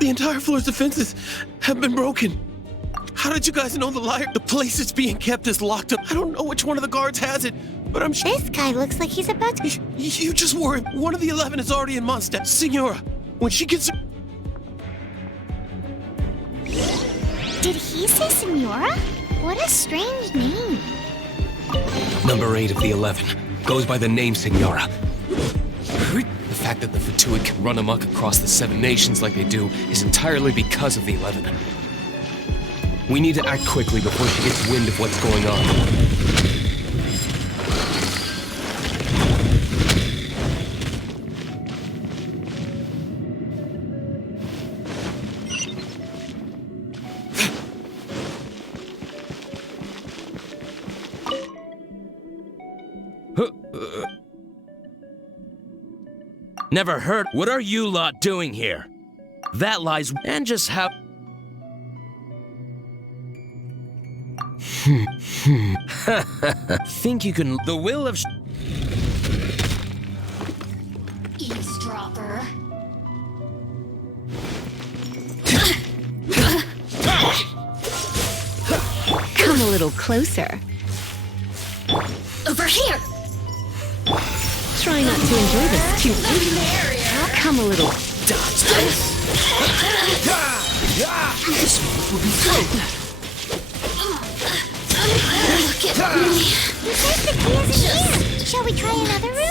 The entire floor's defenses have been broken. How did you guys know the liar? The place it's being kept is locked up. I don't know which one of the guards has it, but I'm sure. This guy looks like he's about to. You just worry. One of the 11 is already in Mondstadt. Signora, when she gets. Did he say Senora? What a strange name. Number 8 of the 11 goes by the name Signora. The fact that the Fatuid can run amok across the 7 nations like they do is entirely because of the 11. We need to act quickly before she gets wind of what's going on. Never heard. What are you lot doing here? That lies and just how. Think you can. The will of. Eavesdropper. Come a little closer. Over here. Try not to enjoy this cute movie. Come a little. Dodge this. This will be fun. Look at me. He says the key isn't here. Shall we try another room?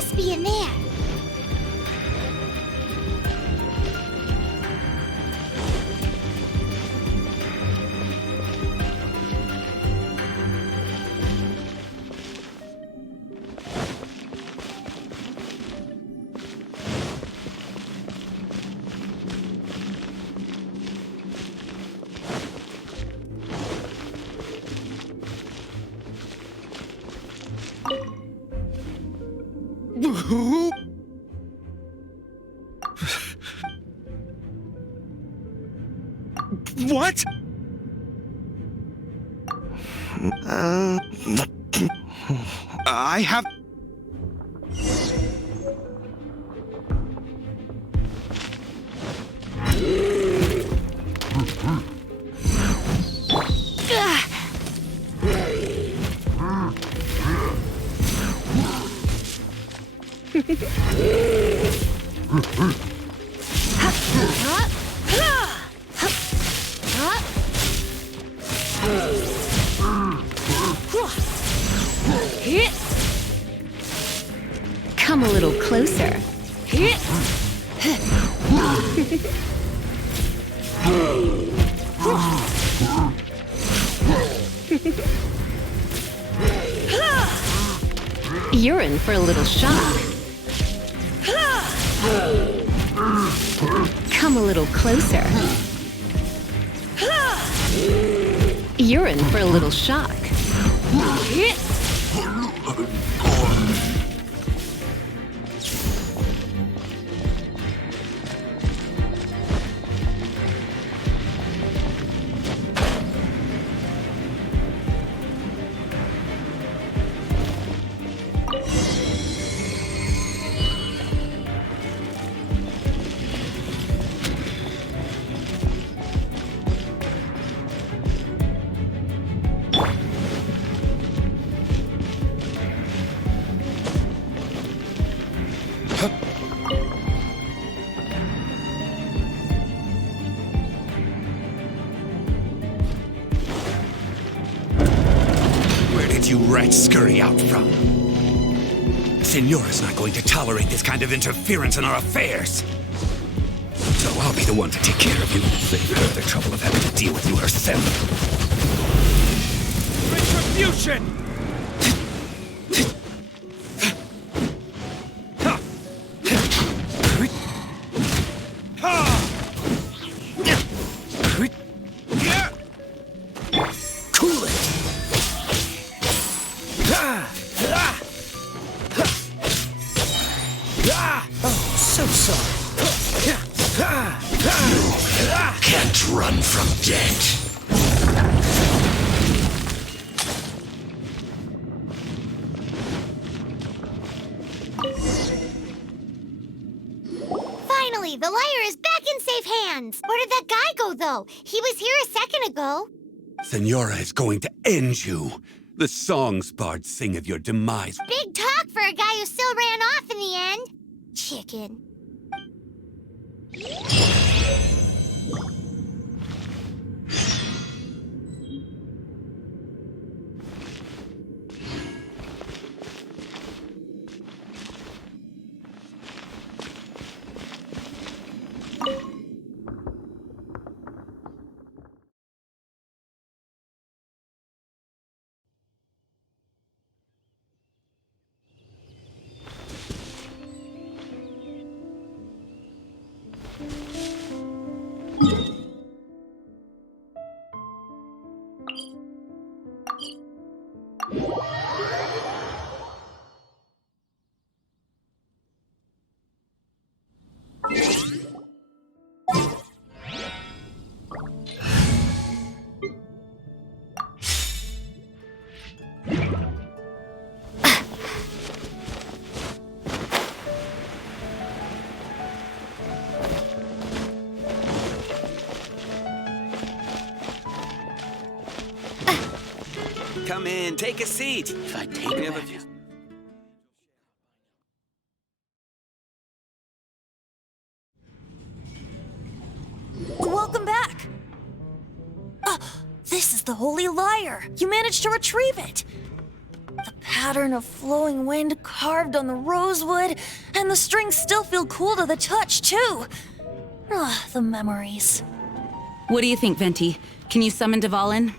must be in there. What? I have... Come a little closer. You're in for a little shock. Come a little closer. You're in for a little shock. Where did you rats scurry out from? Signora's not going to tolerate this kind of interference in our affairs. So I'll be the one to take care of you. Save her the trouble of having to deal with you herself. Retribution! Cool it! Oh, so sorry. Can't run from death. Finally, the lyre is back in safe hands. Where did that guy go, though? He was here a second ago. Signora is going to end you. The songs bards sing of your demise. Big talk for a guy who still ran off in the end. Chicken. Come in, take a seat. If I take We have a that... few... Welcome back! This is the Holy Lyre! You managed to retrieve it! The pattern of flowing wind carved on the rosewood, and the strings still feel cool to the touch, too. Ah, the memories. What do you think, Venti? Can you summon Dvalin?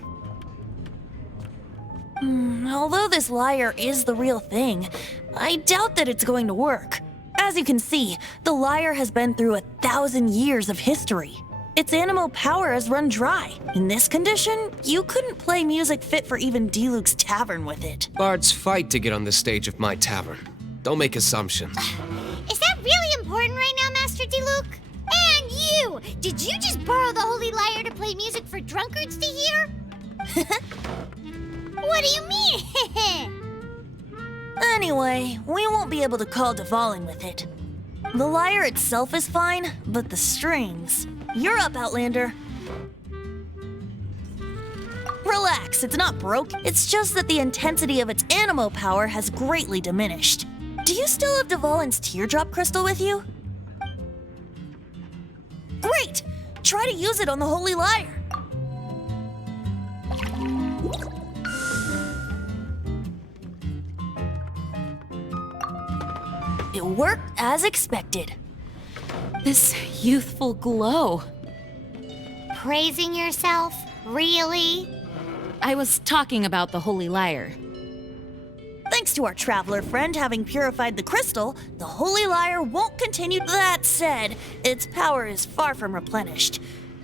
Although this lyre is the real thing, I doubt that it's going to work. As you can see, the lyre has been through 1,000 years of history. Its animal power has run dry. In this condition, you couldn't play music fit for even Diluc's tavern with it. Bards fight to get on the stage of my tavern. Don't make assumptions. Is that really important right now, Master Diluc? And you! Did you just borrow the Holy Lyre to play music for drunkards to hear? What do you mean? Anyway, we won't be able to call Dvalin with it. The lyre itself is fine, but the strings... You're up, Outlander. Relax, it's not broke. It's just that the intensity of its animo power has greatly diminished. Do you still have Dvalin's teardrop crystal with you? Great! Try to use it on the Holy Lyre. It worked as expected. This youthful glow. Praising yourself? Really? I was talking about the Holy Lyre. Thanks to our traveler friend having purified the crystal, the Holy Lyre won't continue. That said, its power is far from replenished.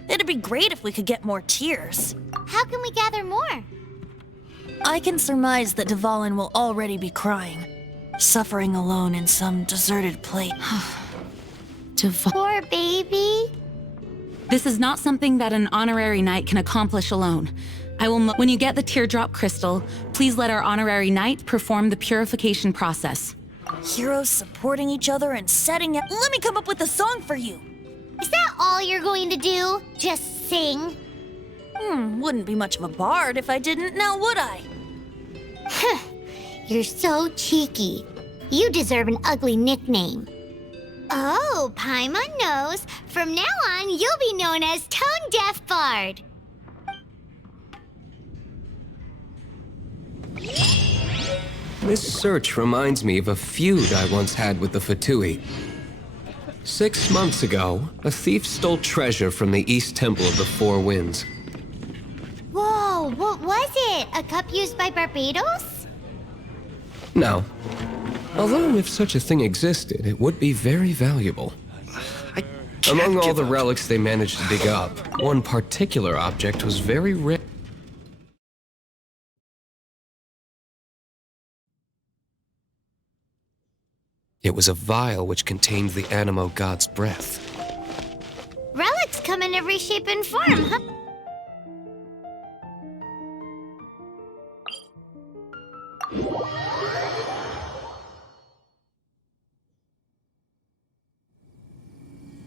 It'd be great if we could get more tears. How can we gather more? I can surmise that Dvalin will already be crying, suffering alone in some deserted place. Poor baby. This is not something that an honorary knight can accomplish alone. When you get the teardrop crystal, please let our honorary knight perform the purification process. Heroes supporting each other and setting it. Let me come up with a song for you. Is that all you're going to do? Just sing? Wouldn't be much of a bard if I didn't, now would I? You're so cheeky. You deserve an ugly nickname. Oh, Paimon knows. From now on, you'll be known as Tone Deaf Bard. This search reminds me of a feud I once had with the Fatui. 6 months ago, a thief stole treasure from the East Temple of the Four Winds. Whoa, what was it? A cup used by Barbados? No. Although if such a thing existed, it would be very valuable. Among all the relics they managed to dig up, one particular object was very rare. It was a vial which contained the Animo god's breath. Relics come in every shape and form, huh?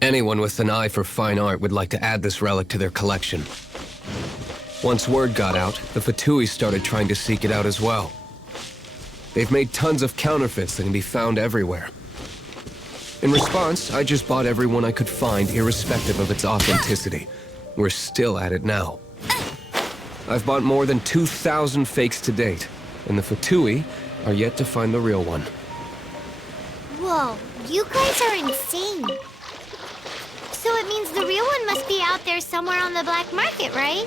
Anyone with an eye for fine art would like to add this relic to their collection. Once word got out, the Fatui started trying to seek it out as well. They've made tons of counterfeits that can be found everywhere. In response, I just bought every one I could find, irrespective of its authenticity. We're still at it now. I've bought more than 2,000 fakes to date, and the Fatui are yet to find the real one. Whoa, you guys are insane. So it means the real one must be out there somewhere on the black market, right?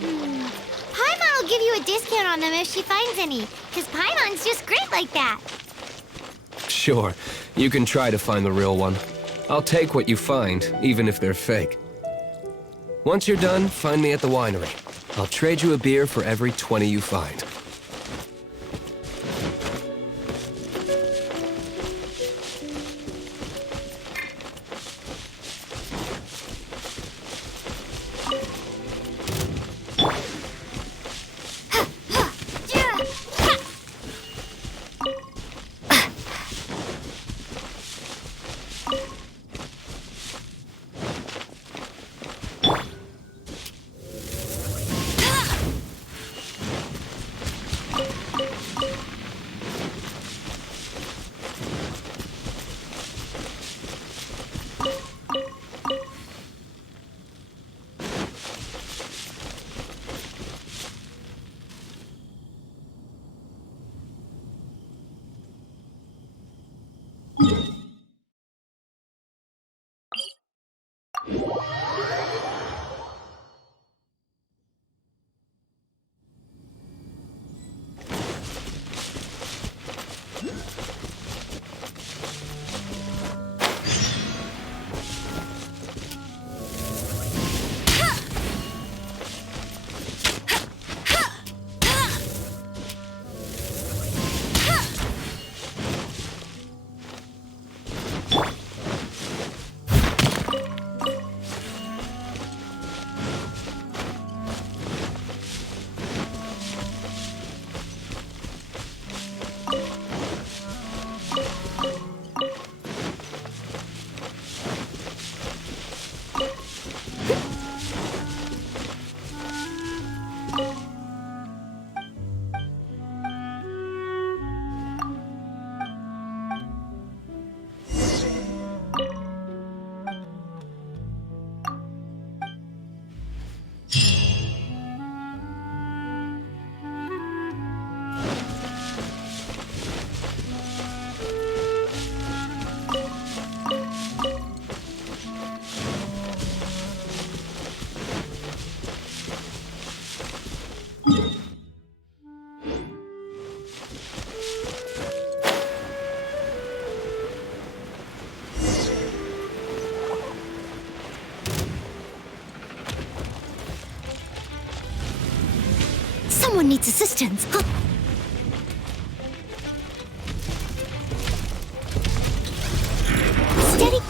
Paimon will give you a discount on them if she finds any, because Paimon's just great like that. Sure, you can try to find the real one. I'll take what you find, even if they're fake. Once you're done, find me at the winery. I'll trade you a beer for every 20 you find. Someone needs assistance. Steady.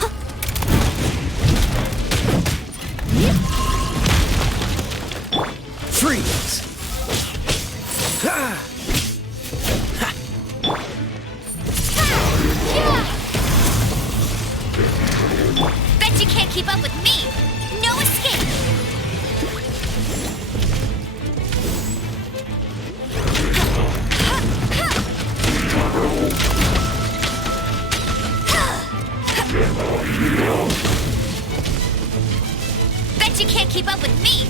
Freeze! Bet you can't keep up with me. No escape. Bet you can't keep up with me.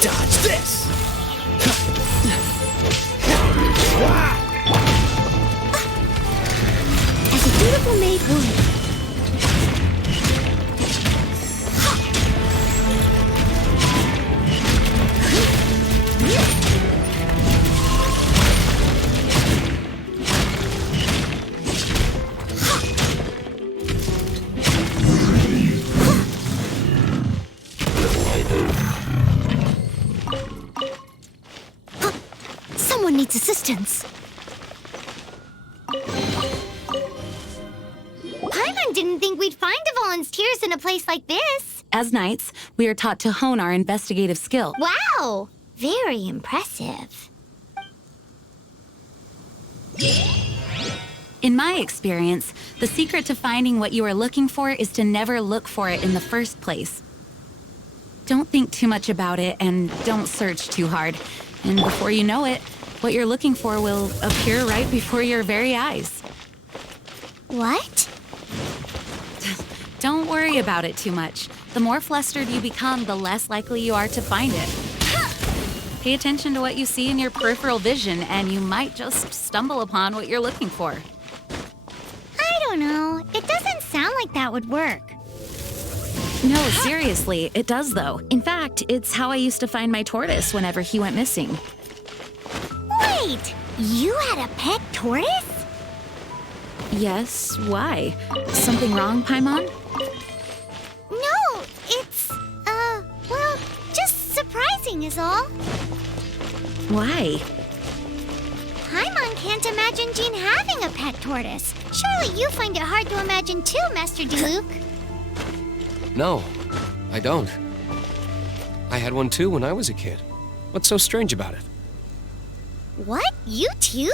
Dodge this! As a beautiful maid would. Someone needs assistance. Paimon didn't think we'd find the volunteers in a place like this. As knights, we are taught to hone our investigative skill. Wow, very impressive. In my experience, the secret to finding what you are looking for is to never look for it in the first place. Don't think too much about it and don't search too hard. And before you know it, what you're looking for will appear right before your very eyes. What? Don't worry about it too much. The more flustered you become, the less likely you are to find it. Pay attention to what you see in your peripheral vision, and you might just stumble upon what you're looking for. I don't know. It doesn't sound like that would work. No, seriously, it does though. In fact, it's how I used to find my tortoise whenever he went missing. Wait, you had a pet tortoise? Yes, why? Something wrong, Paimon? No, it's, well, just surprising is all. Why? Paimon can't imagine Jean having a pet tortoise. Surely you find it hard to imagine too, Master Diluc. No, I don't. I had one too when I was a kid. What's so strange about it? What? You too?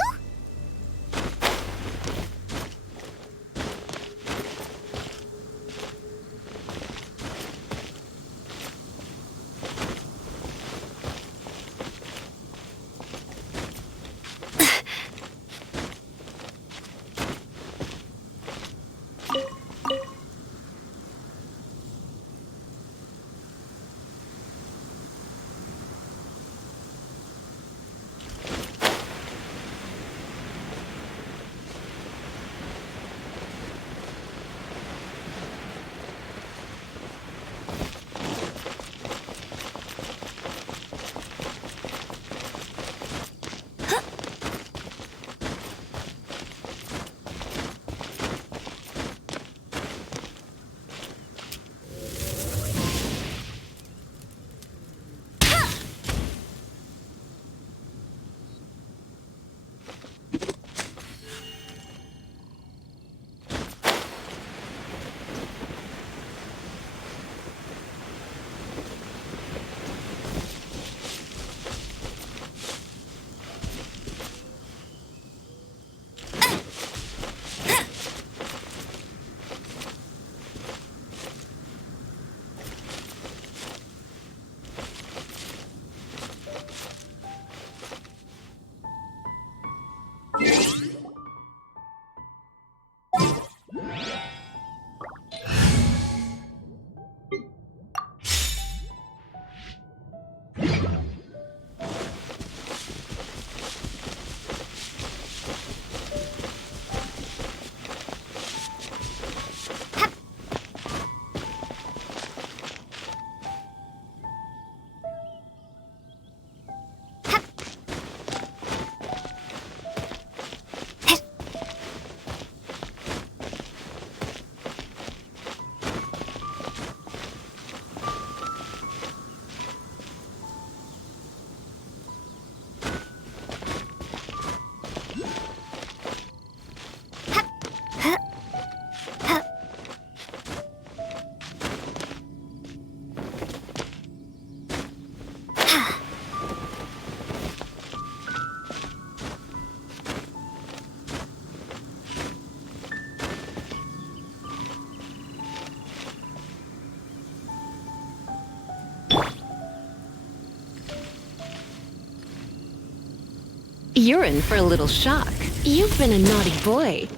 You're in for a little shock. You've been a naughty boy.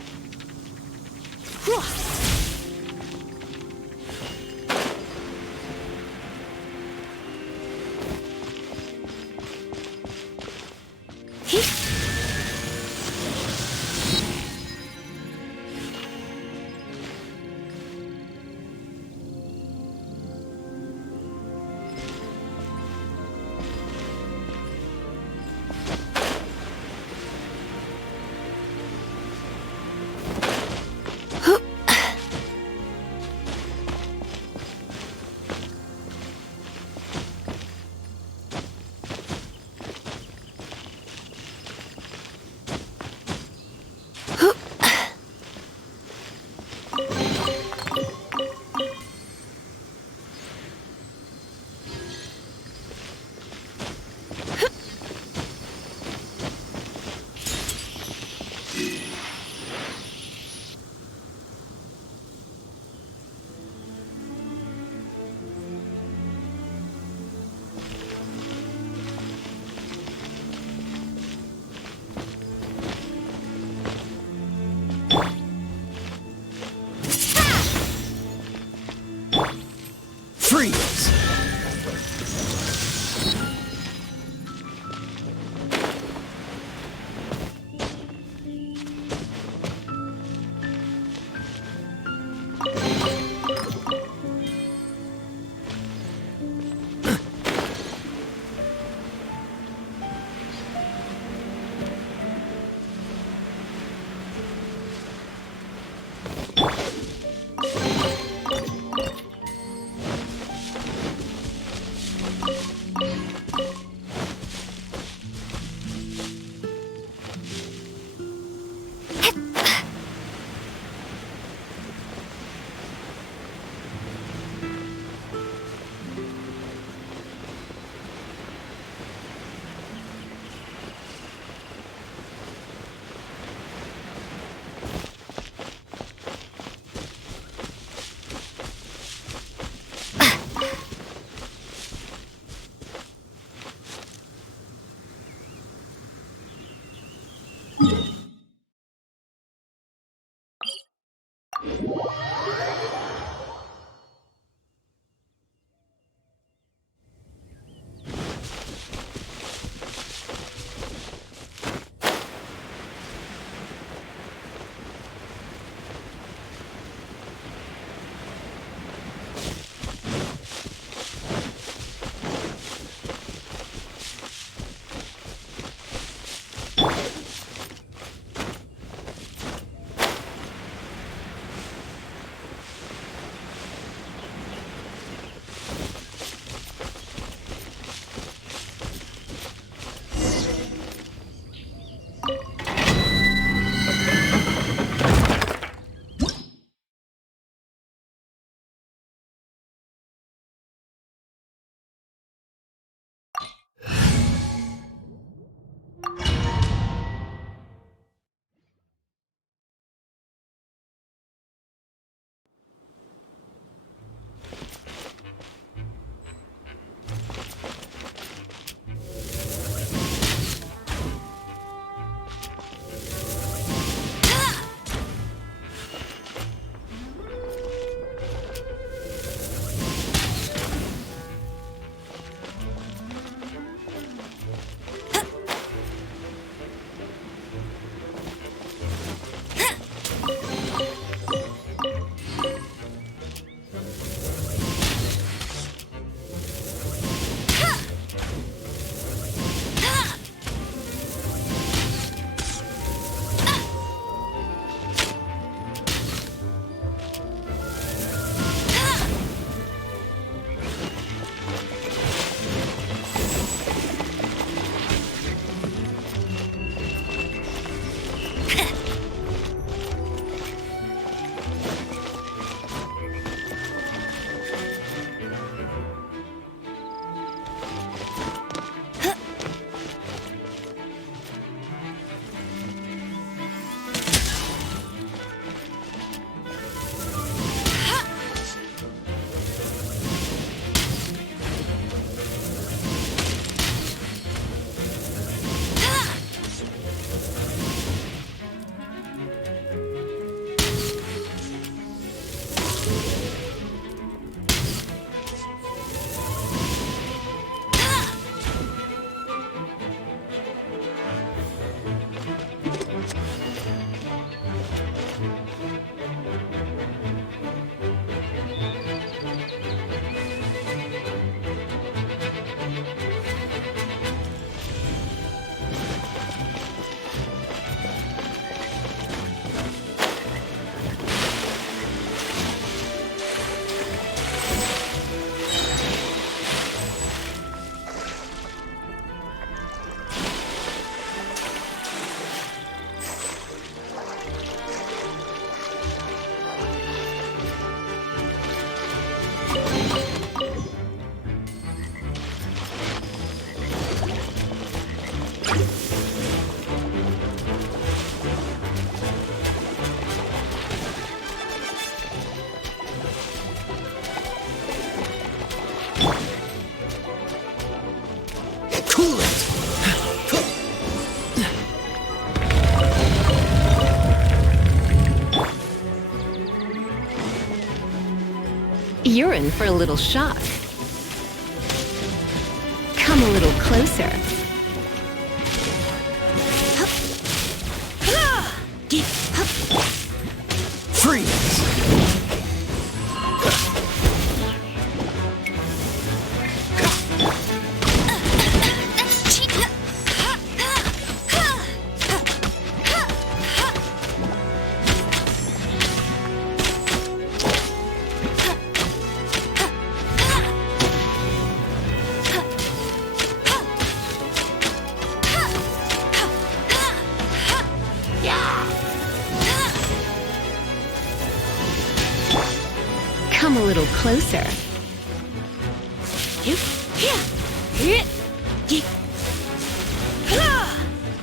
You're in for a little shock. Come a little closer. Freeze! Come a little closer.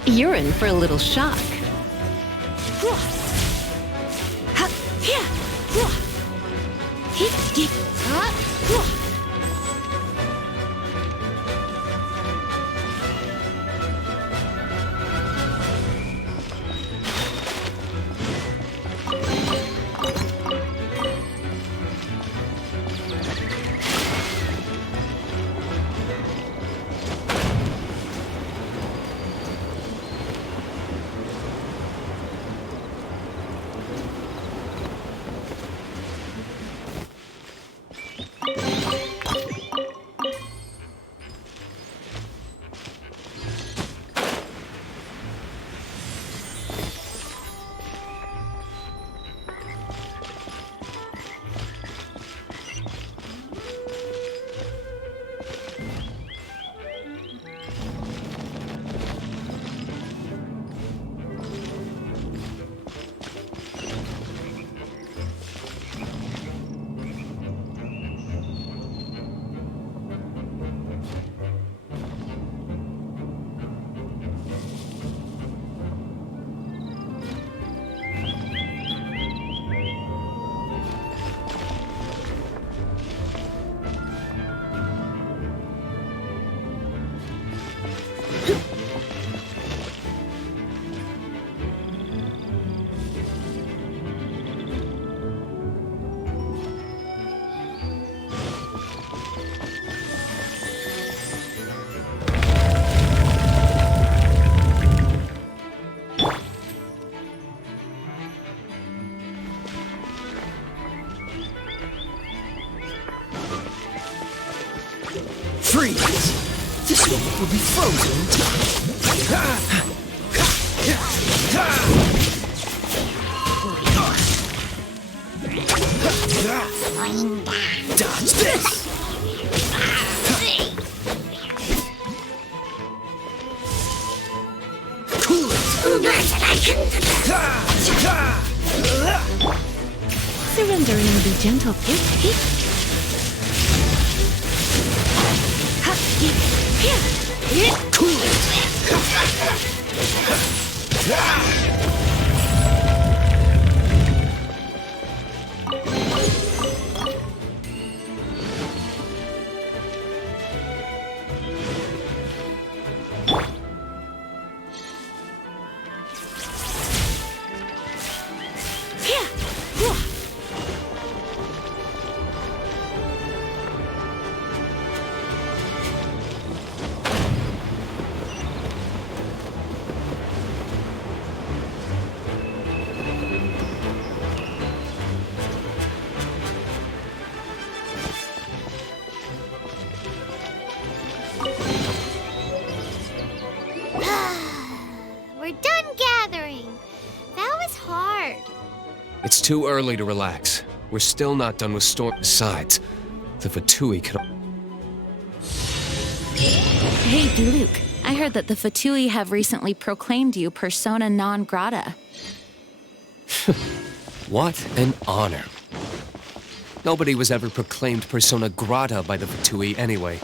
You're in for a little shock. Freeze! This one will be frozen. Dodge this! Cool it! Surrender and be gentle. Cool it! We're done gathering. That was hard. It's too early to relax. We're still not done with Storm. Besides, the Fatui could. Hey, Diluc. I heard that the Fatui have recently proclaimed you persona non grata. What an honor. Nobody was ever proclaimed persona grata by the Fatui anyway.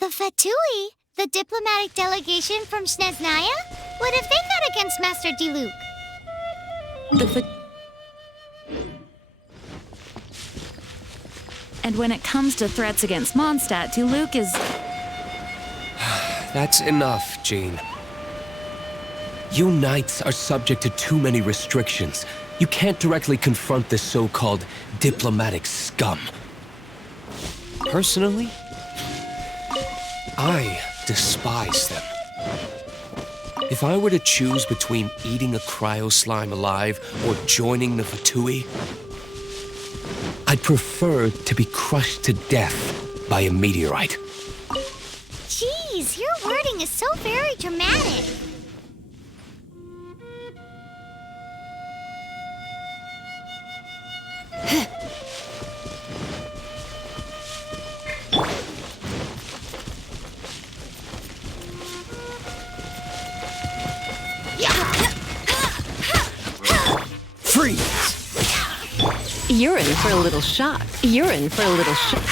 The Fatui, the diplomatic delegation from Snezhnaya? What have they got against Master Diluc? And when it comes to threats against Mondstadt, Diluc is... That's enough, Jean. You knights are subject to too many restrictions. You can't directly confront this so-called diplomatic scum. Personally, I despise them. If I were to choose between eating a cryo slime alive or joining the Fatui, I'd prefer to be crushed to death by a meteorite. Jeez, your wording is so very dramatic. You're in for a little shock. You're in for a little shock.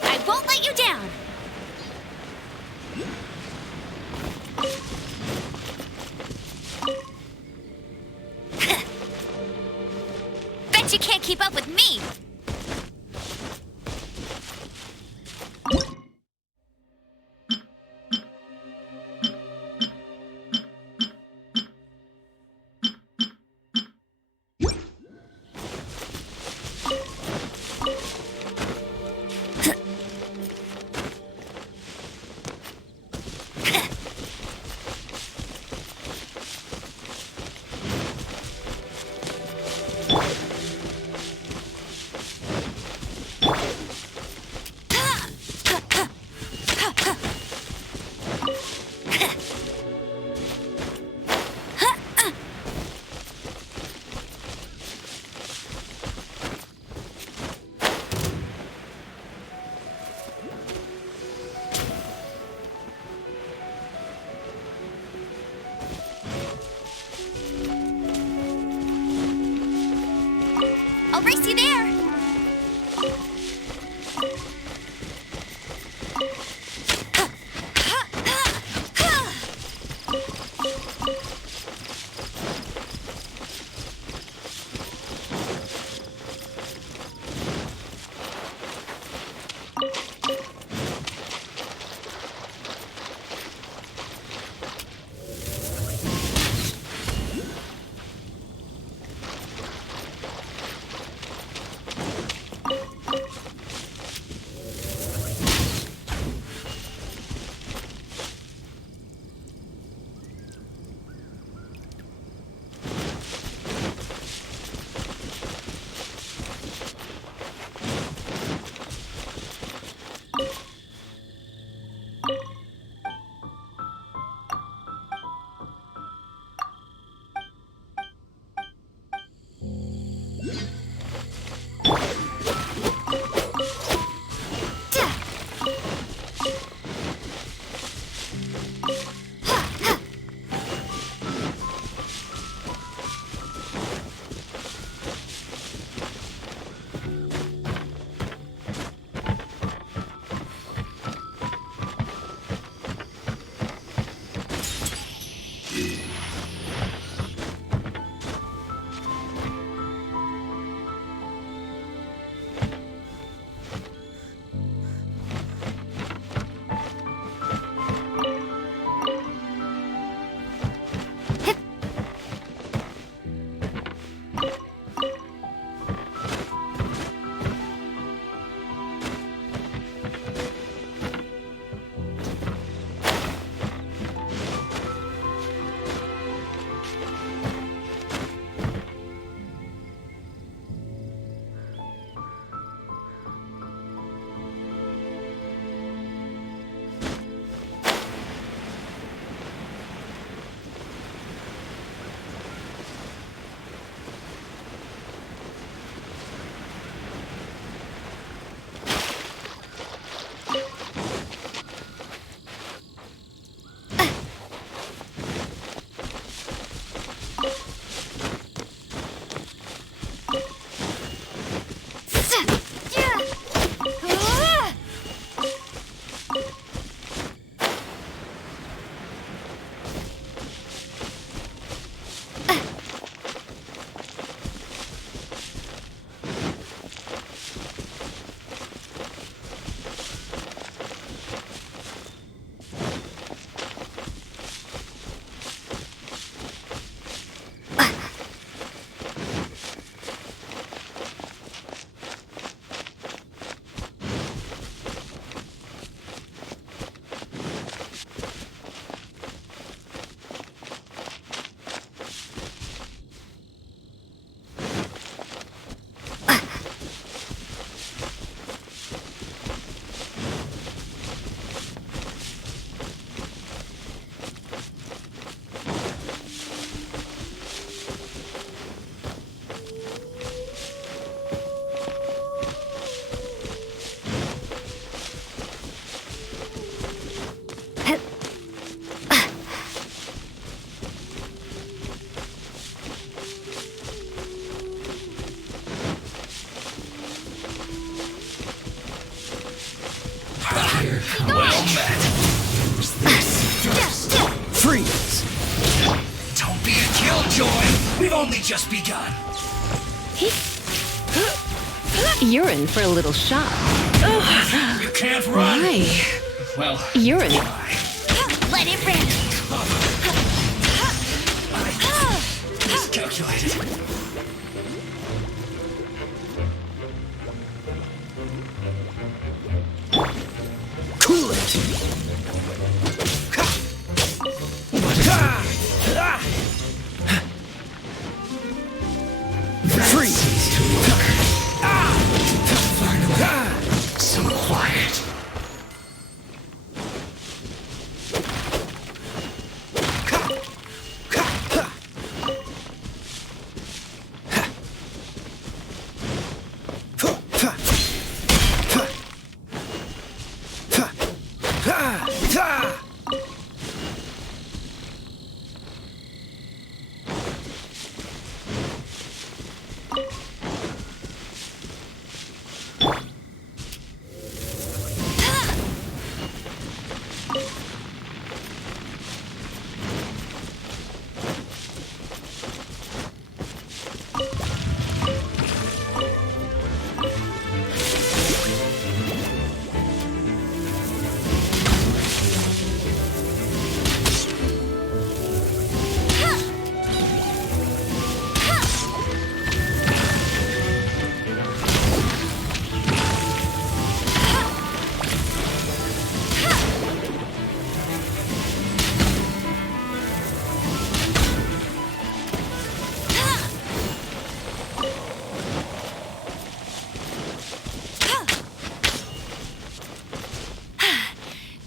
I won't let you down. Bet you can't keep up with me. I'll race you there. only just begun. You're in for a little shock. You can't run. Why? Well, You're in. Let it rip. miscalculated. Cool it! Freeze! So quiet.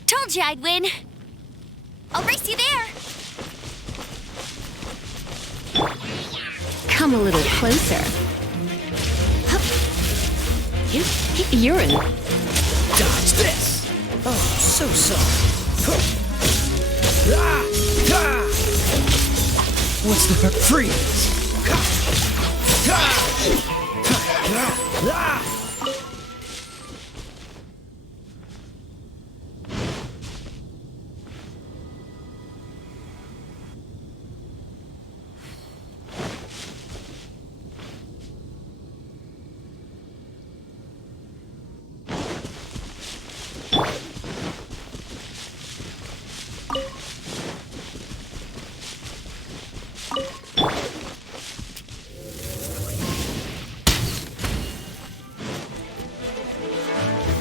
Told you I'd win. I'll race you there. Come a little closer. You're in. Dodge this! Oh, so soft. What's the freeze?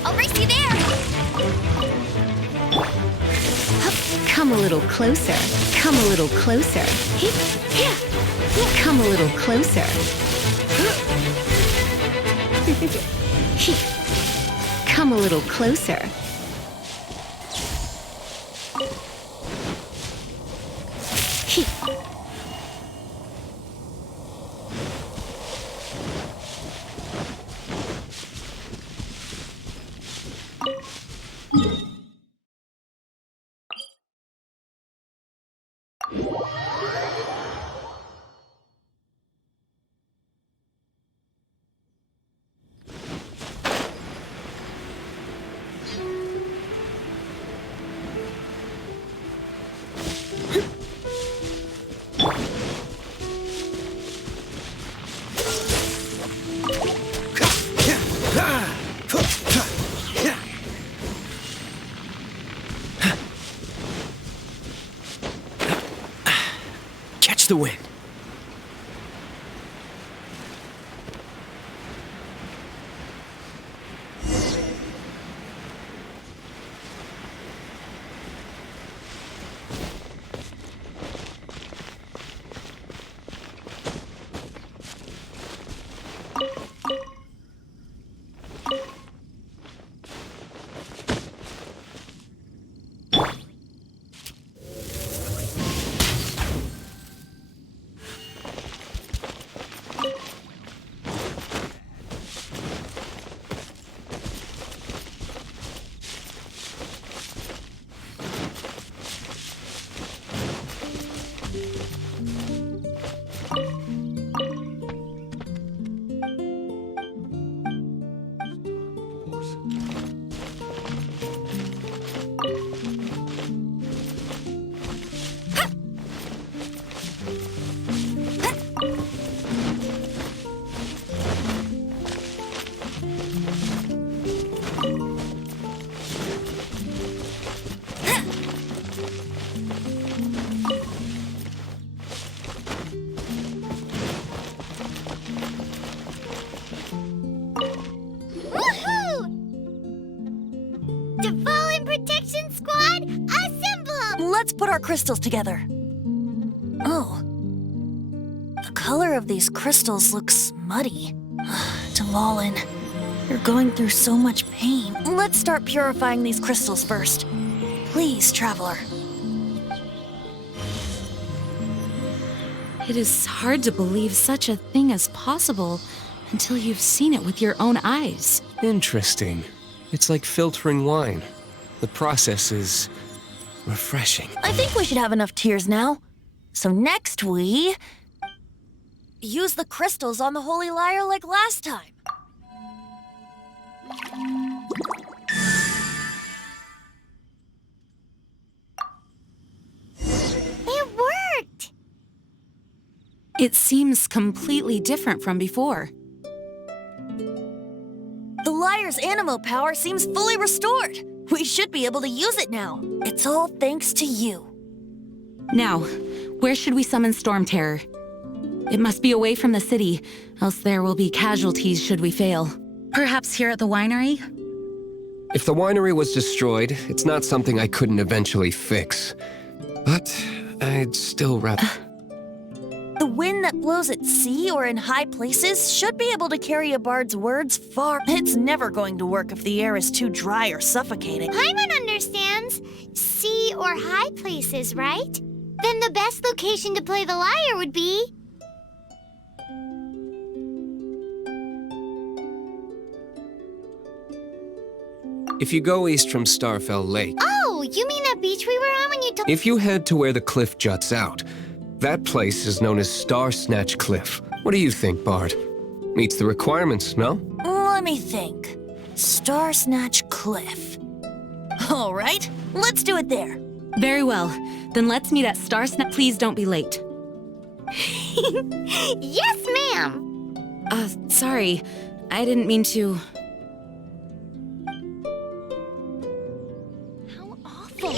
I'll race you there. Come a little closer. Come a little closer. Come a little closer. Come a little closer. let's put our crystals together. Oh. The color of these crystals looks muddy. Devalin, you're going through so much pain. Let's start purifying these crystals first. Please, Traveler. It is hard to believe such a thing is possible until you've seen it with your own eyes. Interesting. It's like filtering wine. The process is refreshing. I think we should have enough tears now. So next we use the crystals on the Holy Lyre like last time. It worked! It seems completely different from before. The lyre's animo power seems fully restored. We should be able to use it now. It's all thanks to you. Now, where should we summon Storm Terror? It must be away from the city, else there will be casualties should we fail. Perhaps here at the winery? If the winery was destroyed, it's not something I couldn't eventually fix. But I'd still rather... The wind that blows at sea or in high places should be able to carry a bard's words far. It's never going to work if the air is too dry or suffocating. Paimon understands. Sea or high places, right? Then the best location to play the lyre would be... If you go east from Starfell Lake... Oh, you mean that beach we were on when you told... If you head to where the cliff juts out, that place is known as Star Snatch Cliff. What do you think, Bard? Meets the requirements, no? Let me think. Star Snatch Cliff. All right, let's do it there. Very well. Then let's meet at Star Snatch. Please don't be late. Yes, ma'am! Sorry. I didn't mean to... How awful.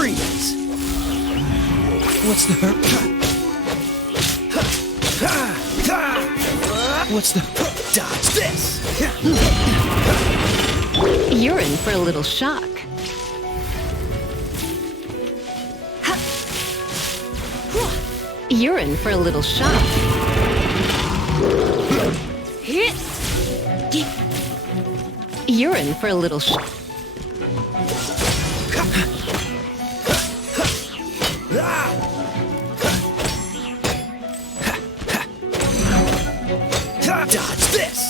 Freeze! What's the hurt? What's the... Dodge this! You're in for a little shock. You're in for a little shock. You're in for a little shock. Dodge this!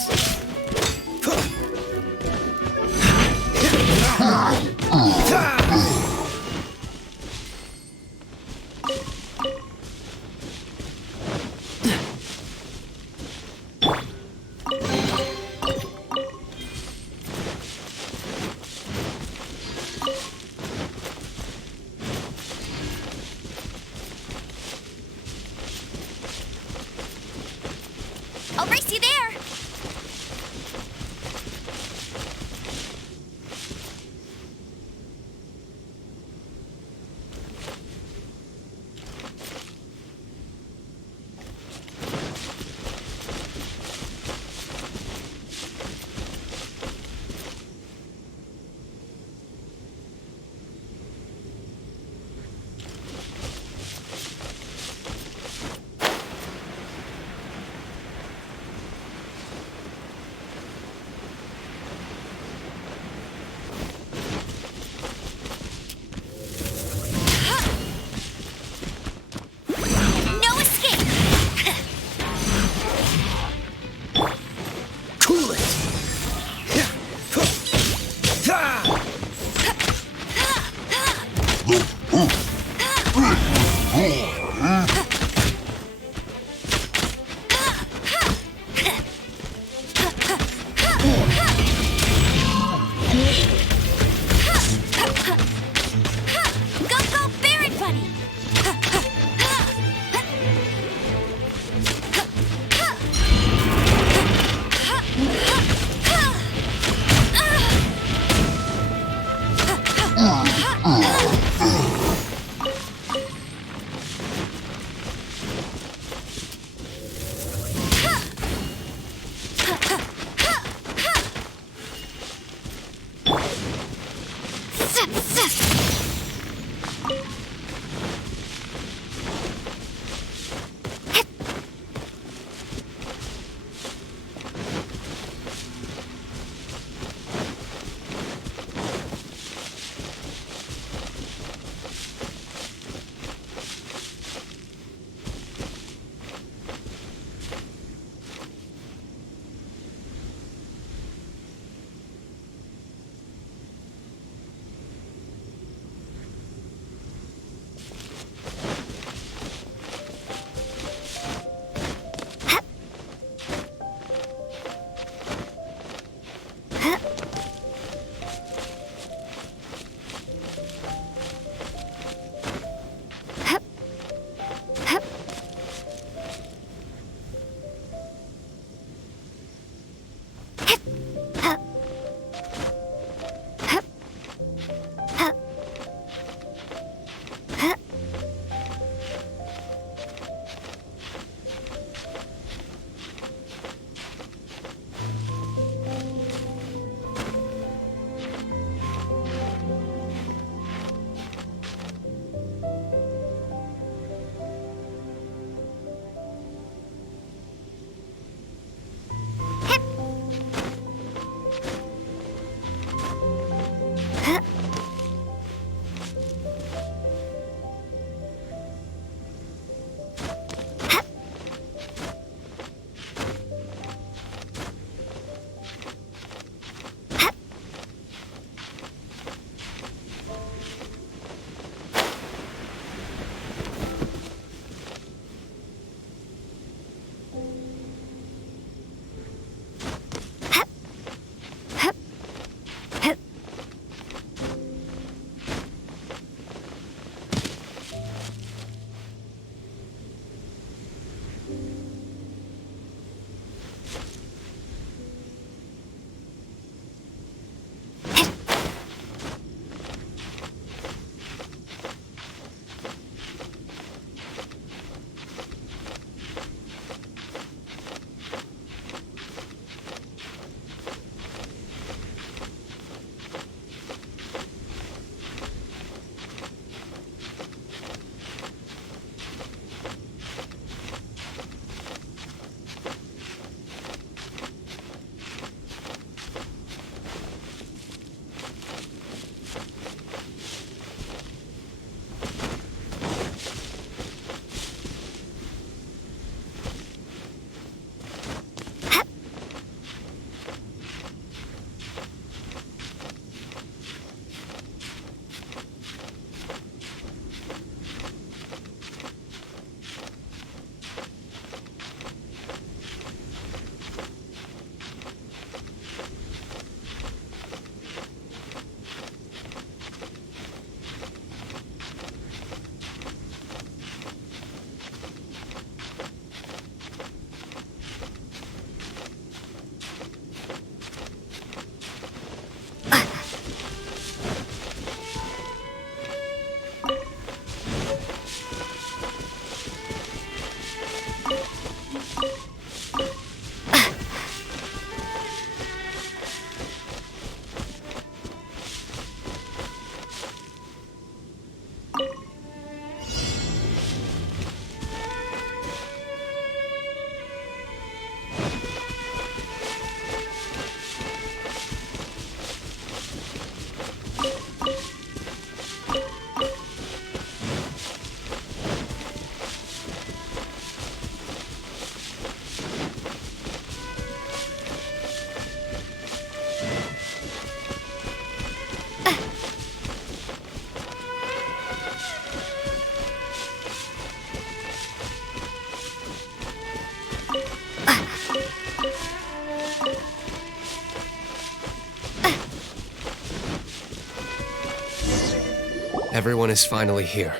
Everyone is finally here.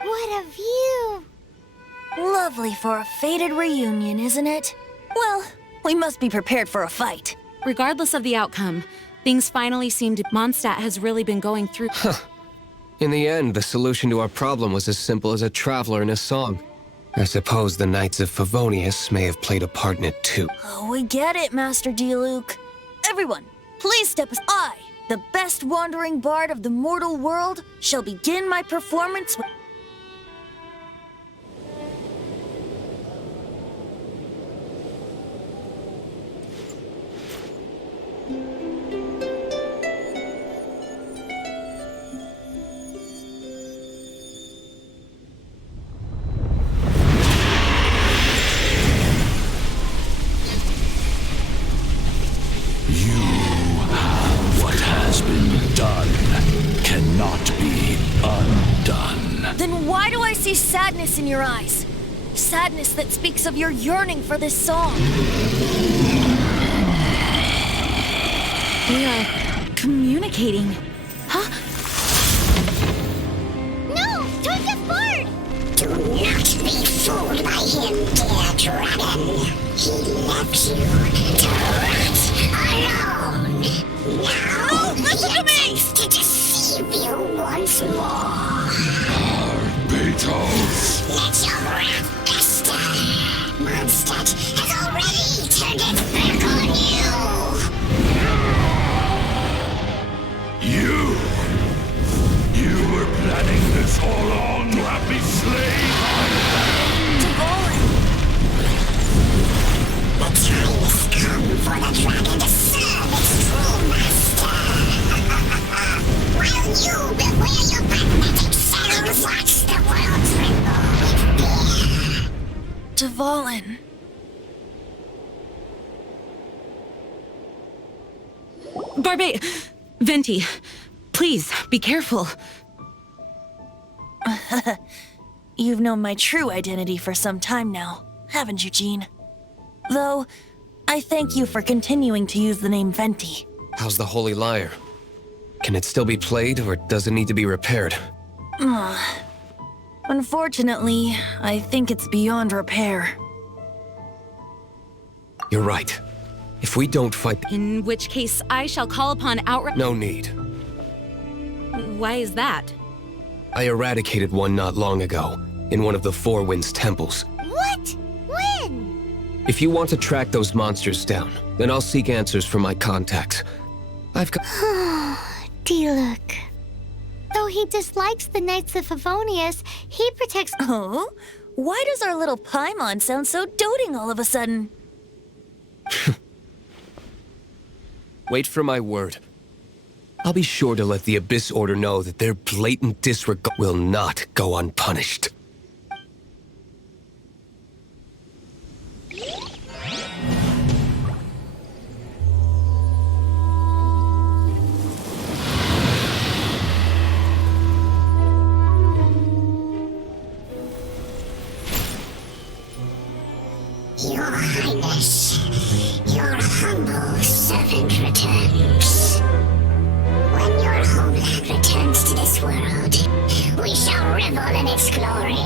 What a view! Lovely for a fated reunion, isn't it? Well, we must be prepared for a fight. Regardless of the outcome, things finally seem to... Mondstadt has really been going through... In the end, the solution to our problem was as simple as a traveler in a song. I suppose the Knights of Favonius may have played a part in it too. Oh, we get it, Master Diluc. Everyone, please step aside. I, the best wandering bard of the mortal world, shall begin my performance with... What has been done cannot be undone. Then why do I see sadness in your eyes? Sadness that speaks of your yearning for this song. They are communicating. Huh? No! Don't get bored! Do not be fooled by him, dear dragon. He left you to rot alone. Now listen to me! To deceive you once more. Beetles. Let your wrath fester. Mondstadt has already turned its back on you. You were planning this all along to have me slain by them. The time has come for the dragon to serve its true master. While you beware your magnetic shadows, watch the world tremble with fear. Dvalin. Barbe... Venti, please, be careful. You've known my true identity for some time now, haven't you, Jean? Though, I thank you for continuing to use the name Venti. How's the Holy Lyre? Can it still be played, or does it need to be repaired? Unfortunately, I think it's beyond repair. You're right. If we don't fight... In which case, I shall call upon outright... No need. Why is that? I eradicated one not long ago, in one of the Four Winds temples. What? When? If you want to track those monsters down, then I'll seek answers from my contacts. I've got... Diluc. Though he dislikes the Knights of Favonius, he protects... Oh? Why does our little Paimon sound so doting all of a sudden? Wait for my word. I'll be sure to let the Abyss Order know that their blatant disregard will not go unpunished. Your Highness, your humble servant returns. When your homeland returns to this world, we shall revel in its glory.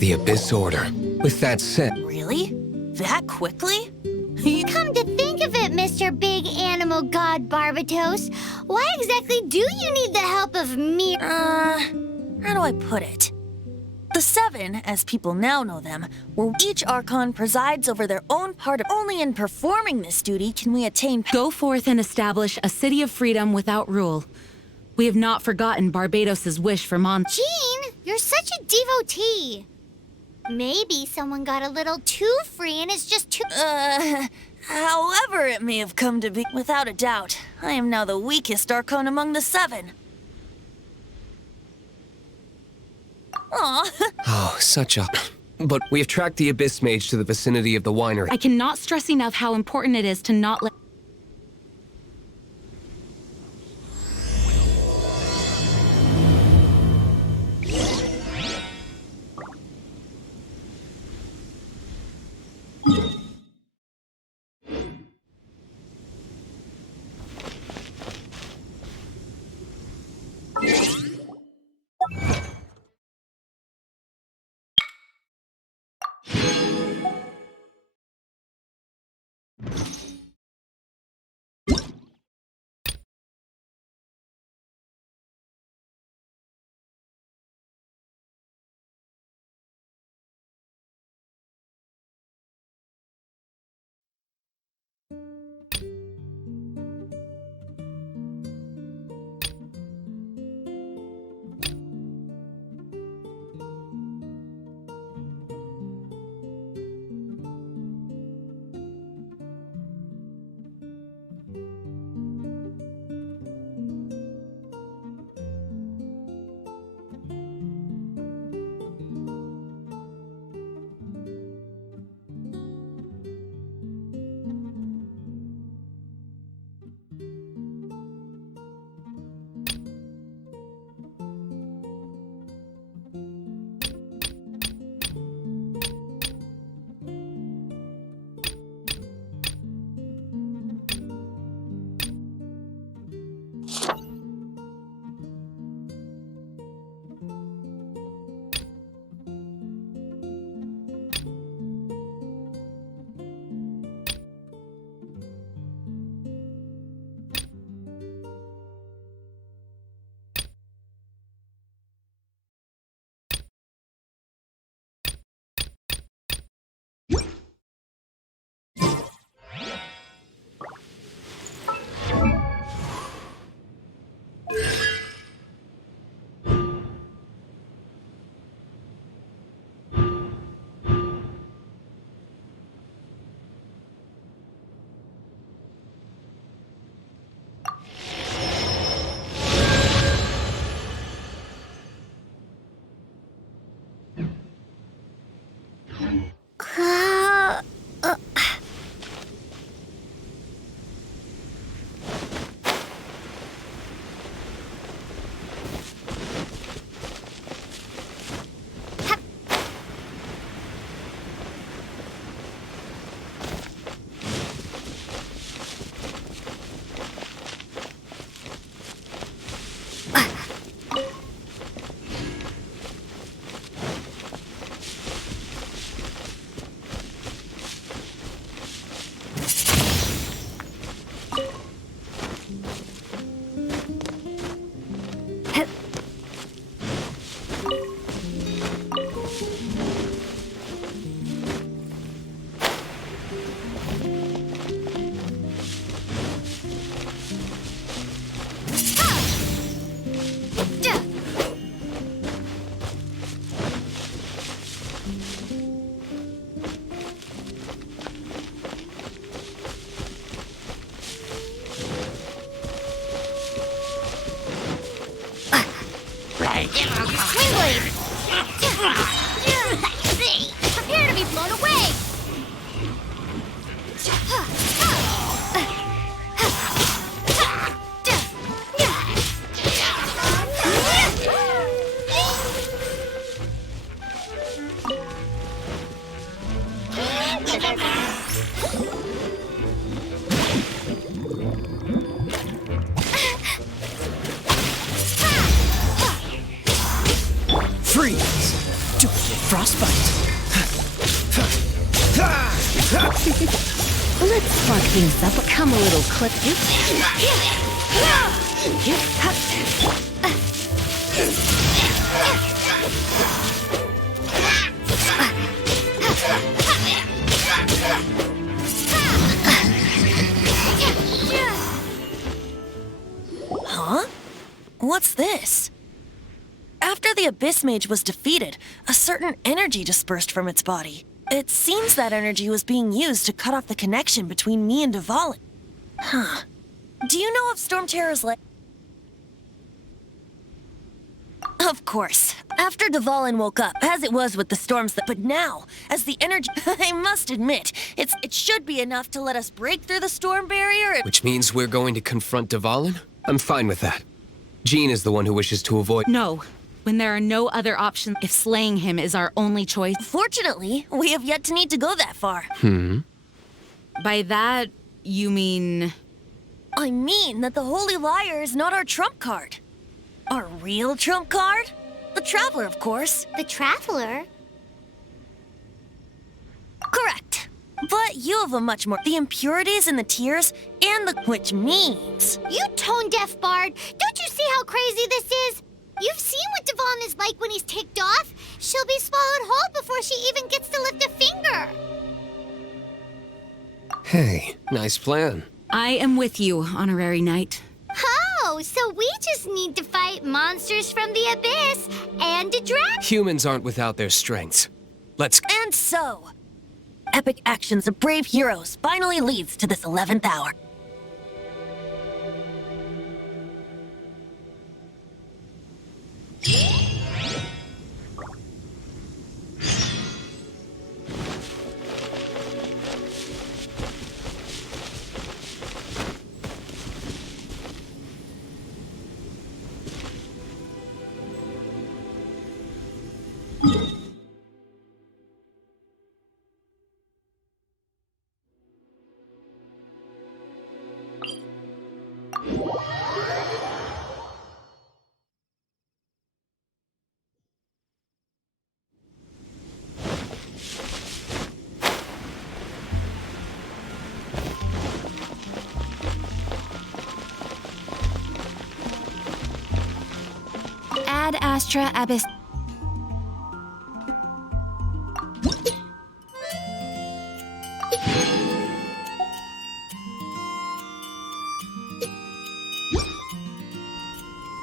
The Abyss Order. With that said... Really? That quickly? Come to think of it, Mr. Big Animal God Barbatos, why exactly do you need the help of me? How do I put it? The Seven, as people now know them, where each Archon presides over their own part of. Only in performing this duty can we attain. Go forth and establish a city of freedom without rule. We have not forgotten Barbados' wish for Jean, you're such a devotee. Maybe someone got a little too free and is just too. However it may have come to be, without a doubt, I am now the weakest Archon among the Seven. Aw. Oh, such a... But we have tracked the Abyss Mage to the vicinity of the winery. I cannot stress enough how important it is to not let... Prepare to be blown away! Freeze! Don't get frostbite. Let's spark things up. Come a little clip. Huh? What's this? After the Abyss Mage was defeated, a certain energy dispersed from its body. It seems that energy was being used to cut off the connection between me and Dvalin. Huh. Do you know of Storm Terror's Of course. After Dvalin woke up, as it was with the storms but now, as the energy... I must admit, it should be enough to let us break through the storm barrier and... Which means we're going to confront Dvalin? I'm fine with that. Jean is the one who wishes to avoid... No. When there are no other options, if slaying him is our only choice. Fortunately, we have yet to need to go that far. By that, you mean... I mean that the Holy Liar is not our trump card. Our real trump card? The Traveler, of course. The Traveler? Correct. But you have a much more... The impurities in the tears, and the... Which means... You tone-deaf bard! Don't you see how crazy this is? You've seen what Dvalin is like when he's ticked off. She'll be swallowed whole before she even gets to lift a finger. Hey, nice plan. I am with you, Honorary Knight. Oh, so we just need to fight monsters from the abyss and a dragon. Humans aren't without their strengths. Let's... And so... Epic actions of brave heroes finally leads to this 11th hour. Ad Astra Abyss.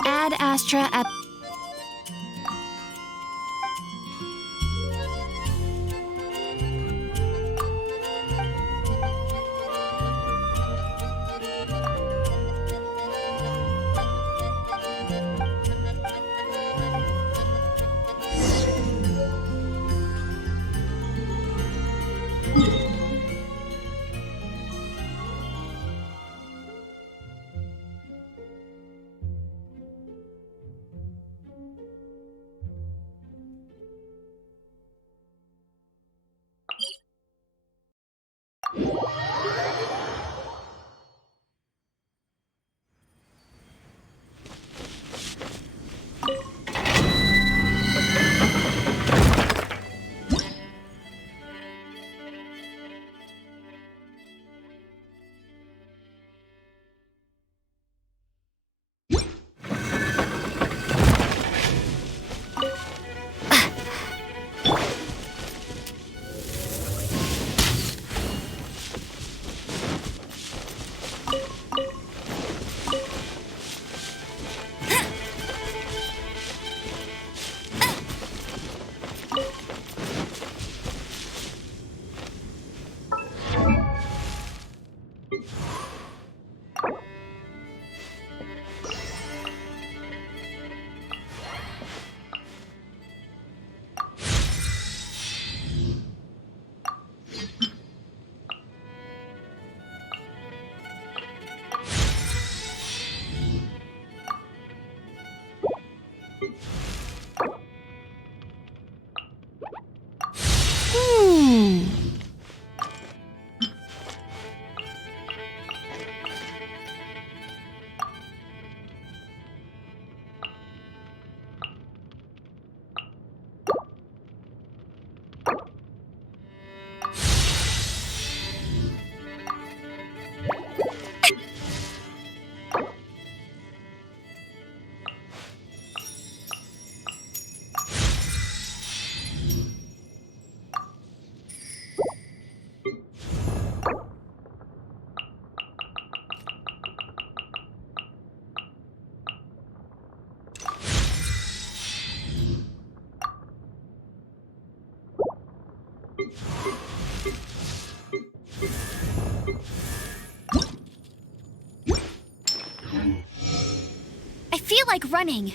Ad Astra Ab... I feel like running.